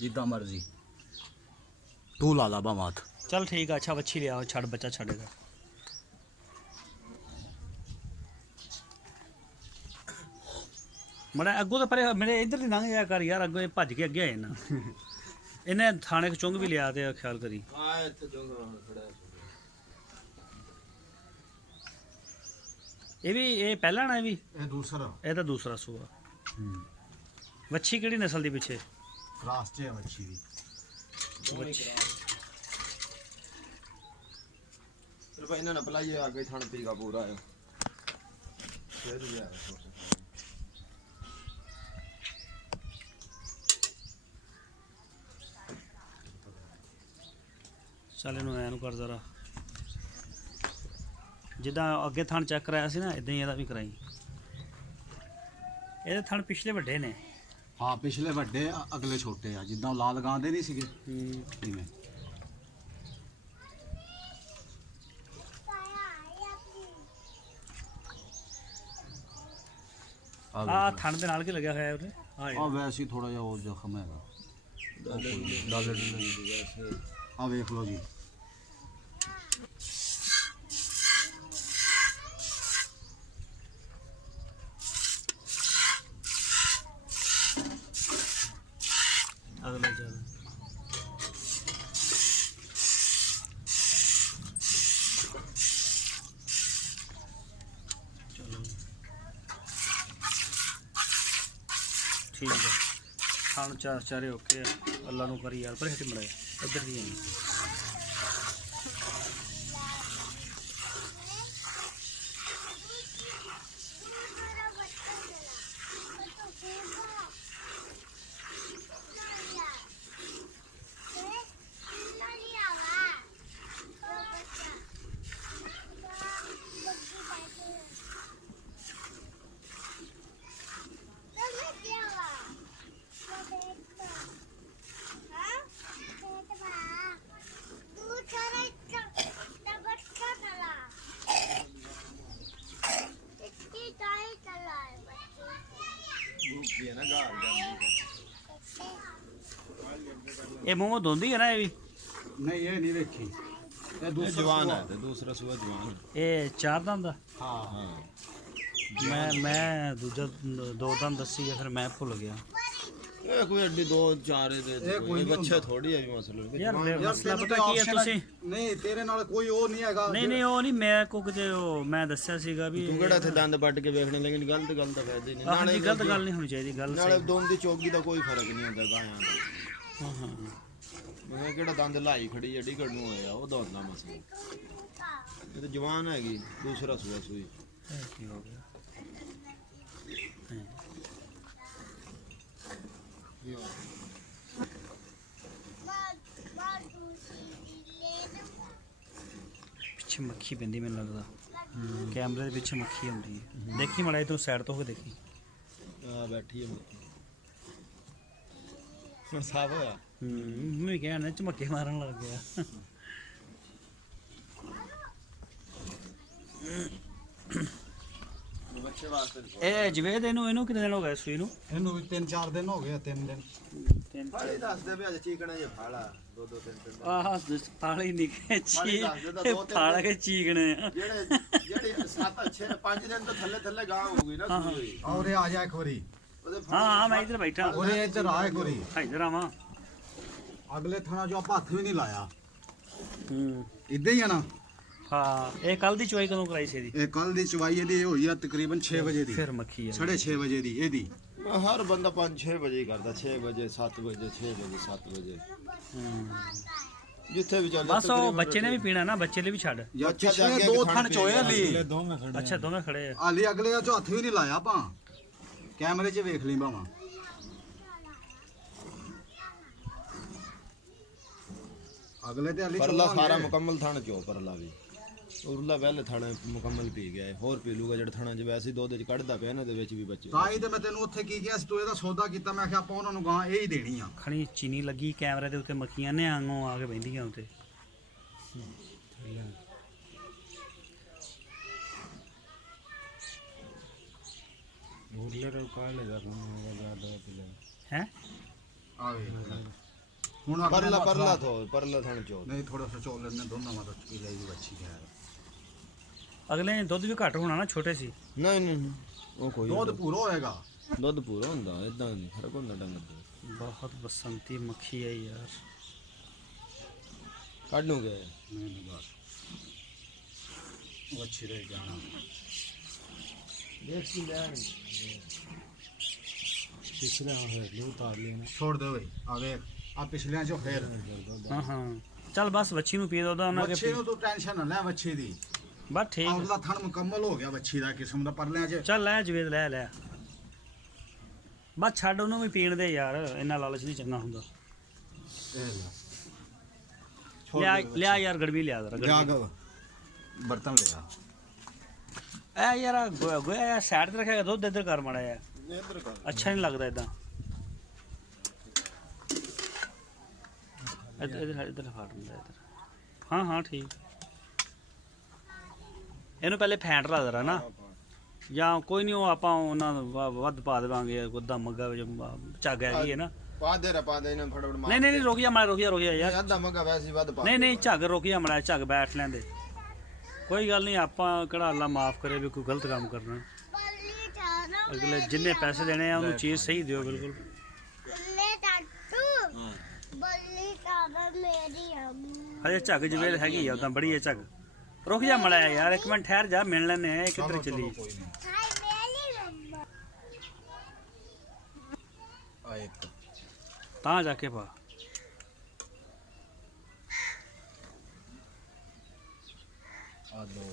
जिदा मर्जी तू ला ला बात। चल ठीक है। अच्छा बच्ची ले आओ, छड़ बच्चा छड़ेगा। मड़ा अगों तो परे मेरे इधर ही लंघ जाया कर यार, अगों भज के अगे आए ना। इन्हें थाने चुंग भी लिया ते ख्याल करी। ये भी ये पहला ना, ये भी दूसरा, ये तो दूसरा सूआ। वच्छी किहड़ी नस्ल दी पिछे? क्रॉस च है मच्छी दी। सिर्फ इन्हें न पलाइए आगे थान पीगा पूरा है। फिर भी है चल इनू ऐन कर जरा, जिदा अगे थण चेक कराया सी ना, इदां ही एदा भी कराई। ਇਹਦੇ ਥਣ ਪਿਛਲੇ ਵੱਡੇ ਨੇ। हाँ पिछले वड्डे अगले छोटे आ, जिदा लाल गां दे नहीं सीगे इवें। ਆ ਥਣ ਦੇ ਨਾਲ ਕੀ ਲੱਗਿਆ ਹੋਇਆ ਉਹਦੇ? आ वैसे ही थोड़ा जिहा वो जख्म हैगा। आ वेख लो जी। अगला चल चलो ठीक है। खान चार चारे ओके अल्लाह नू करी यार, पर हट मड़ा इधर भी नहीं। ये मुंह धोंदी है ना, ये भी नहीं ये नहीं देखी, ये दूसरा जवान सूआ। है, दूसरा सुबह जवान है। ये चार दंद दा? हाँ हाँ मैं दूजा दो दंद दसी है, फिर मैं भुल गया। ये कोई अड्डी दो चार दे ये कोई नहीं बच्चे होता। थोड़ी है भी मसला यार मसला तेरे पता तो की है, option तुसी नहीं तेरे नाल कोई वो नहीं हैगा। नहीं वो नहीं, मैं को किते मैं दस्या सीगा भी तू केड़ा थे दंद पट के देखने, लेकिन गलत गल तो कहदे नहीं। हाँ जी, गलत गल नहीं होनी चाहिए, गल नाले सही। दोन दी चौकी दा कोई फर्क नहीं होंदा गायां दा। हाँ हाँ मैं केड़ा दंद लाई खड़ी एडी कड़नू होया ओ दोंदा मसला। ये तो जवान हैगी, दूसरा सुबह सुई। ये की हो गया? पिछे मक्खी पैंदी मैनूं लगदा, कैमरे दे पिछे मक्खी आउंदी है। देखी मड़ा तू साइड तो हो के देखी। आ बैठी है हुण साफ होया। मैं भी कहना झमक्के मारन लग गया। बच्चे वास्ते ए जवेद इनू कितने दिन हो गए सूई नू? इन्हू भी 3-4 दिन हो गए, 3 दिन। फाड़ी दस दे भी अज चीकने जे फाड़ा दो दो तीन तीन आह फाले निके ची दस दे दो तीन फाड़ के चीकने जेड़े जेड़ी 7-6-5 दिन तो थल्ले थल्ले गां होगी ना हाँ, हाँ। सुई होई। और ये आ जा एक बारी, ओदे हाँ मैं इधर बैठा और ये इधर आ एक बारी। इधर आवा। अगले थाना जो आप हाथ भी नहीं लाया, इधर ही है ना। हाँ ये कल दी चुवाई कदों कराई सी? ਇਹ ਕੱਲ ਦੀ ਚਵਾਈ ਇਹਦੀ ਹੋਈ ਆ ਤਕਰੀਬਨ 6 ਵਜੇ ਦੀ, फिर मक्खी है 6:30 ਵਜੇ ਦੀ ਇਹਦੀ। हर बंदा 5-6 बजे ही करता, 6 बजे 7 बजे 6 बजे 7 बजे जिथे भी चल। बस वो बच्चे ने भी पीना ना, बच्चे ने भी छड़। ਯਾ ਅੱਛਾ, ਪਿਛਲੇ ਅੱਗੇ ਦੋ ਖਾਣ ਥਣ ਚੋਏ ਪੀਣ ਲਈ अच्छा दोनों खड़े हैं। ਹਾਲੀ ਅਗਲੇ ਦਾ ਹੱਥ ਵੀ ਨਹੀਂ ਲਾਇਆ ਆਪਾਂ, ਕੈਮਰੇ 'ਚ ਵੇਖ ਲਈ ਭਾਵਾਂ। ਅਗਲੇ ਤੇ ਹਾਲੀ परला ਚੋਵਾਂਗੇ। सारा मुकम्मल थाना चो परला भी उरला पहले थाना मुकम्मल पी गया है, होर पी लूगा जेड़ा थाना च वैसे दुध च कढ़दा पिया ना, दे विच भी बच्चे। ਤਾਂ ਹੀ ਤੇ ਮੈਂ ਤੈਨੂੰ ਉੱਥੇ ਕੀ ਕਿਹਾ ਸੀ, ਤੂੰ ਇਹਦਾ ਸੌਦਾ ਕੀਤਾ, ਮੈਂ ਕਿਹਾ ਆਪਾਂ ਉਹਨਾਂ ਨੂੰ ਗਾਂ ਇਹ ਹੀ ਦੇਣੀ ਆ। खड़ी चीनी लगी कैमरे दे उत्ते, मक्खियां ने आंगों आके बहिंदियां उत्ते। हैं ਆ ਵੇਖ ਹੁਣ ਅਗਲੇ परला ਨੂੰ परला थो परला थाने चो ਨਹੀਂ ਥੋੜਾ ਸਾ ਚੋਲ ਲੈਣੇ ਦੋਨਾਂ ਮਾਤਾ ਚੁਕੀ ਲਈ ਬੱਚੀ ਹੈ ਅਗਲੇ ਨੇ ਦੁੱਧ ਵੀ ਘੱਟ ਹੋਣਾ ਨਾ, ਛੋਟੇ ਸੀ। नहीं नहीं नहीं, वो कोई ਦੁੱਧ ਪੂਰਾ ਹੋਏਗਾ। दुध पूरा होंदा इदां नहीं फर्क होंदा डंगर दा। ਬਹੁਤ ਬਸੰਤੀ ਮੱਖੀ ਹੈ ਯਾਰ। काढनू गए ਨਹੀਂ ਨਹੀਂ ਬਸ ਉਹ ਅੱਛੀ ਰਹਿ ਜਾਣਾ। देख की ले पिछले है लो उतार लेना ਛੋੜ ਦੇ ਓਏ ਆ ਵੇਖ ਆ ਪਿਛਲਿਆਂ ਚੋਂ ਫੇਰ ਹਾਂ ਹਾਂ ਚੱਲ ਬਸ ਵੱਛੀ ਨੂੰ ਪੀ ਦੋ ਉਹਦਾ ਉਹਨਾਂ ਬੱਚੇ ਕੇ ਨੂੰ ਤੂੰ ਟੈਨਸ਼ਨ ਨਾ ਲੈ ਬੱਚੇ ਦੀ। ਬਸ ਠੀਕ ਹੈ। ਉਹਦਾ ਥਣ ਮੁਕੰਮਲ ਹੋ ਗਿਆ ਬੱਚੀ ਦਾ ਕਿਸਮ ਦਾ ਪਰਲਿਆਂ 'ਚ। ਚੱਲ ਲੈ ਜਵੇਦ ਲੈ ਲੈ ਬਸ ਛੱਡ ਉਹਨੂੰ ਵੀ ਪੀਣ ਦੇ ਯਾਰ, ਇੰਨਾ ਲਾਲਚ ਨਹੀਂ ਚੰਗਾ ਹੁੰਦਾ। ਇਹ ਲੈ ਲਿਆ ਯਾਰ ਗੜਵੀ ਲਿਆ ਜ਼ਰਾ ਜਾਗ ਬਰਤਨ ਲਿਆ। ਐ ਯਾਰ ਗੋਇਆ ਸਾਈਡ ਤੇ ਰੱਖਿਆ ਦੁੱਧ ਇੱਧਰ ਕਰ ਮਾੜਾ ਯਾਰ, इधर कर ਅੱਛਾ ਨਹੀਂ ਲੱਗਦਾ ਇਦਾਂ। ਇੱਧਰ ਫਾੜ ਦਿੰਦਾ ਇੱਧਰ। ਹਾਂ ਹਾਂ ਠੀਕ। ਇਹਨੂੰ ਪਹਿਲੇ ਫੈਂਟ ਲਾ ਜ਼ਰਾ ਨਾ, ਜਾਂ ਕੋਈ ਨਹੀਂ ਉਹ ਆਪਾਂ ਉਹਨਾਂ ਨੂੰ ਵੱਧ ਪਾ ਦੇਵਾਂਗੇ। ਉਹਦਾ ਮੱਗਾ ਵਿੱਚ ਝੱਗ ਹੈਗੀ ਹੈ ਨਾ। पा दे ना फटाफट मार ਨਹੀਂ ਨਹੀਂ ਰੁਕ ਜਾ ਮਾੜਾ, ਰੁਕ ਜਾ ਯਾਰ। आधा मगा वैसे बद पा ਨਹੀਂ ਨਹੀਂ ਝੱਗ ਰੁਕ ਜਾ ਮਾੜਾ, ਝੱਗ ਬੈਠ ਲੈਂਦੇ। ਕੋਈ ਗੱਲ ਨਹੀਂ, ਆਪਾਂ ਕਿਹੜਾ ਅੱਲਾ ਮਾਫ ਕਰੇ ਵੀ ਕੋਈ ਗਲਤ ਕੰਮ ਕਰਨਾ। ਅਗਲੇ ਜਿੰਨੇ ਪੈਸੇ ਦੇਣੇ ਆ ਉਹਨੂੰ ਚੀਜ਼ ਸਹੀ ਦਿਓ ਬਿਲਕੁਲ। ਹਜੇ ਝੱਗ ਜਵੇਲ ਹੈਗੀ ਆ ਉਦਾਂ ਬੜੀ ਹੈ ਝੱਗ। ਰੁਕ ਜਾ ਮੜਾ ਯਾਰ, ਇੱਕ ਮਿੰਟ ਠਹਿਰ ਜਾ, ਮਿਲ ਲੈਨੇ ਆ। ਕਿੱਧਰ ਚੱਲੀ ਕੋਈ ਨਹੀਂ ਆ ਇੱਕ ਤਾਂ ਜਾ ਕੇ ਪਾ। ਆ ਦੋ